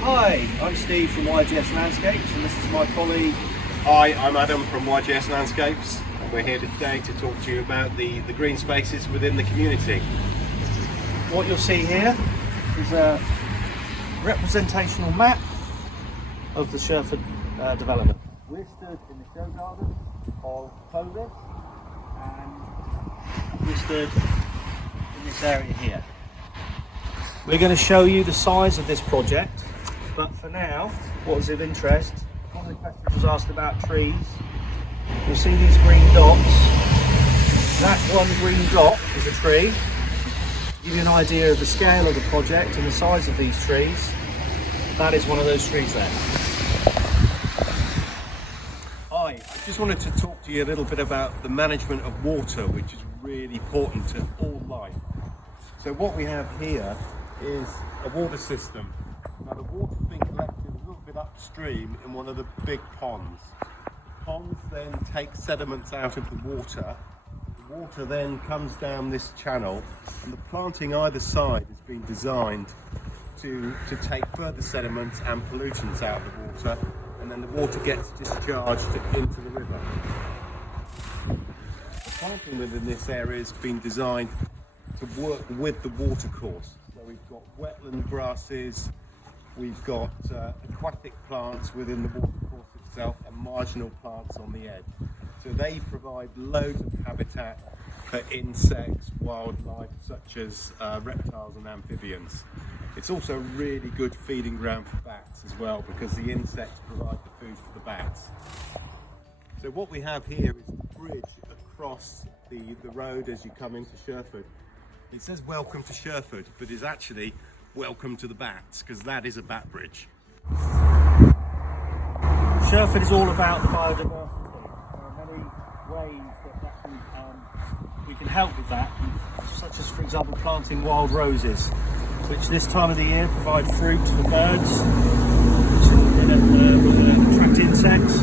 Hi, I'm Steve from YGS Landscapes, and this is my colleague. Hi, I'm Adam from YGS Landscapes, and we're here today to talk to you about the green spaces within the community. What you'll see here is a representational map of the Sherford Development. We're stood in the show gardens of Clovis, and we're stood in this area here. We're going to show you the size of this project, but for now, what is of interest, one of the questions was asked about trees. You'll see these green dots. That one green dot is a tree. To give you an idea of the scale of the project and the size of these trees, that is one of those trees there. Hi, I just wanted to talk to you a little bit about the management of water, which is really important to all life. So what we have here is a water system. Now the water's been collected a little bit upstream in one of the big ponds. The ponds then take sediments out of the water. The water then comes down this channel, and the planting either side has been designed to take further sediments and pollutants out of the water, and then the water gets discharged into the river. The planting within this area has been designed to work with the water course. So we've got wetland grasses, we've got aquatic plants within the water course itself, and marginal plants on the edge. So they provide loads of habitat for insects, wildlife such as reptiles and amphibians. It's also a really good feeding ground for bats as well, because the insects provide the food for the bats. So what we have here is a bridge across the road as you come into Sherford. It says welcome to Sherford, but it's actually welcome to the bats, because that is a bat bridge. Sherford is all about the biodiversity. There are many ways that we can help with that, such as, for example, planting wild roses, which this time of the year provide fruit for birds, which attract insects.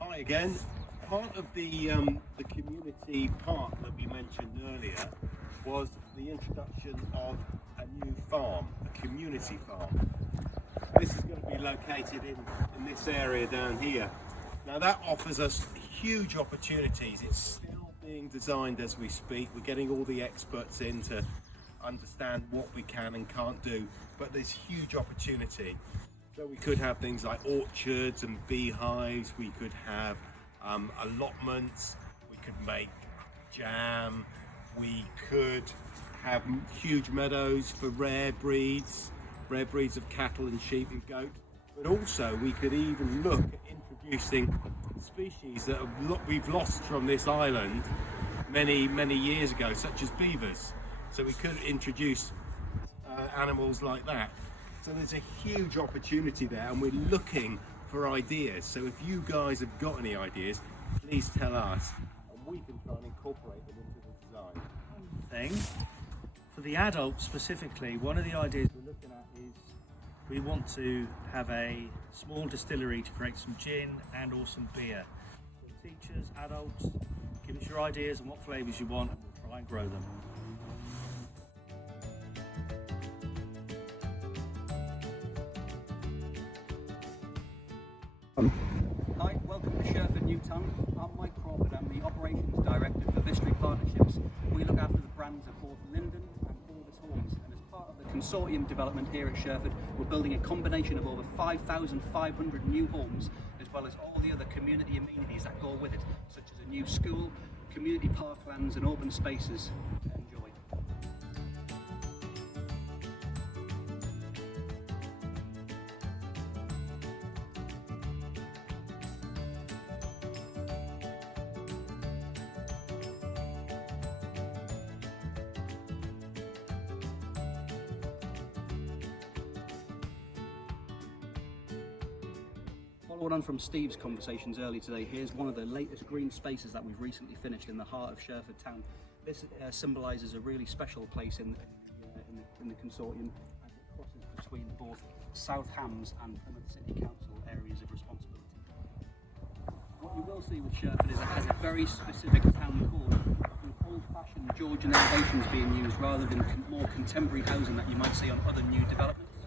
Hi again. Part of the community park that we mentioned earlier was the introduction of a new farm, a community farm. This is going to be located in this area down here. Now that offers us huge opportunities. It's still being designed as we speak. We're getting all the experts in to understand what we can and can't do, but there's huge opportunity. So we could have things like orchards and beehives, we could have allotments, we could make jam, we could have huge meadows for rare breeds of cattle and sheep and goats, but also we could even look at introducing species that we've lost from this island many years ago, such as beavers. So we could introduce animals like that. So there's a huge opportunity there, and we're looking for ideas. So if you guys have got any ideas, please tell us, and we can try and incorporate them into the design. For the adults specifically, one of the ideas we're looking at is we want to have a small distillery to create some gin and or some beer. So teachers, adults, give us your ideas on what flavours you want, and we'll try and grow them. Hi, welcome to Sherford Newtown. I'm Mike Crawford. I'm the Operations Director for Vistry Partnerships. We look after the brands of both Linden and Orvis Homes, and as part of the consortium development here at Sherford, we're building a combination of over 5,500 new homes, as well as all the other community amenities that go with it, such as a new school, community parklands and open spaces to enjoy. Following on from Steve's conversations earlier today, here's one of the latest green spaces that we've recently finished in the heart of Sherford town. This symbolises a really special place in the consortium, as it crosses between both South Hams and Plymouth City Council areas of responsibility. see with Sherford is it has a very specific town core, with old-fashioned Georgian elevations being used rather than more contemporary housing that you might see on other new developments.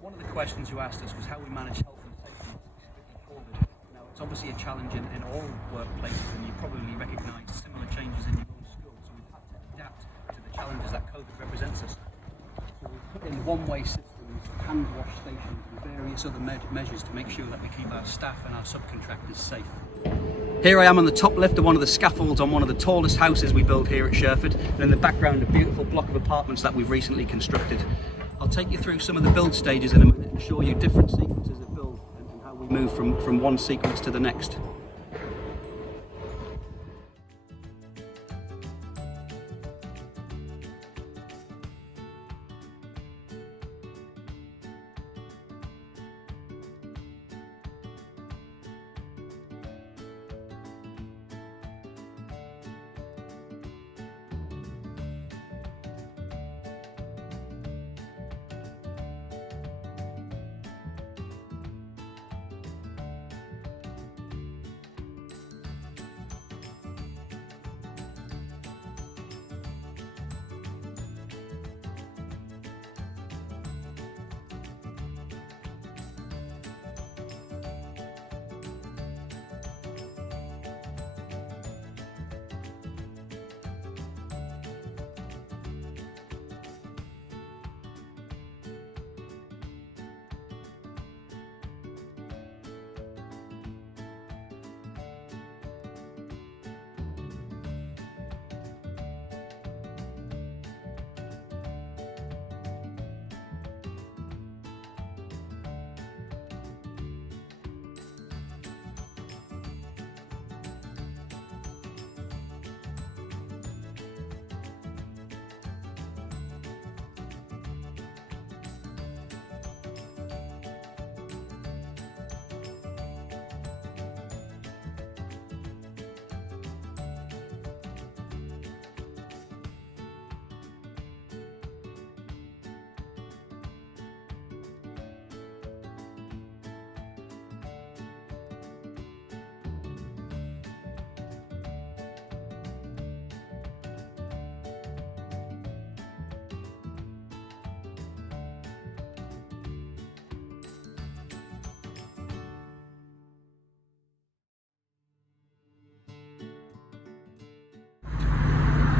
One of the questions you asked us was how we manage health and safety, specifically COVID. Now, it's obviously a challenge in all workplaces, and you probably recognise similar changes in your own school, so we've had to adapt to the challenges that COVID represents us. So we've put in one-way systems, hand wash stations, and various other measures to make sure that we keep our staff and our subcontractors safe. Here I am on the top lift of one of the scaffolds on one of the tallest houses we build here at Sherford, and in the background a beautiful block of apartments that we've recently constructed. I'll take you through some of the build stages in a minute and show you different sequences of build and how we move from one sequence to the next.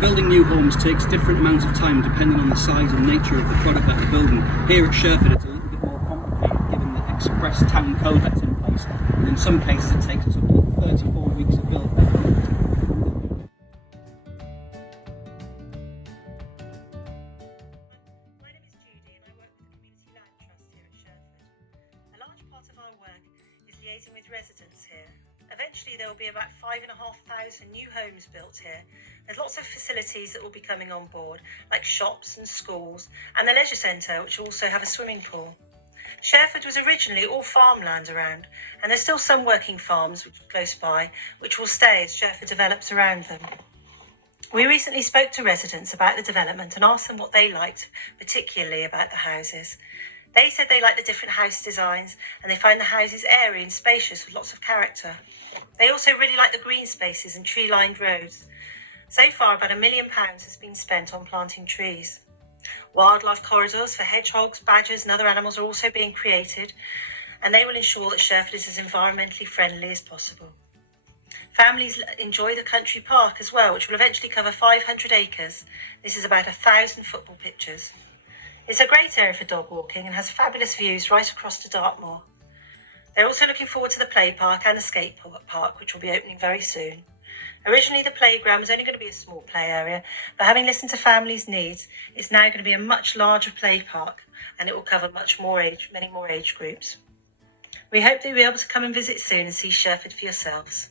Building new homes takes different amounts of time depending on the size and nature of the product that you're building. Here at Sherford it's a little bit more complicated given the express town code that's in place, and in some cases it takes us up to 34 weeks to build. My name is Judy and I work with the Community Land Trust here at Sherford. A large part of our work is liaising with residents here. Eventually there will be about 5,500 new homes built here. There's lots of facilities that will be coming on board, like shops and schools, and the leisure centre, which will also have a swimming pool. Sherford was originally all farmland around, and there's still some working farms which are close by, which will stay as Sherford develops around them. We recently spoke to residents about the development and asked them what they liked, particularly about the houses. They said they like the different house designs and they find the houses airy and spacious with lots of character. They also really like the green spaces and tree-lined roads. So far, about £1 million has been spent on planting trees. Wildlife corridors for hedgehogs, badgers and other animals are also being created, and they will ensure that Sherford is as environmentally friendly as possible. Families enjoy the country park as well, which will eventually cover 500 acres. This is about 1,000 football pitches. It's a great area for dog walking and has fabulous views right across to Dartmoor. They're also looking forward to the play park and the skate park, which will be opening very soon. Originally, the playground was only going to be a small play area, but having listened to families' needs, it's now going to be a much larger play park, and it will cover many more age groups. We hope that you'll be able to come and visit soon and see Sherford for yourselves.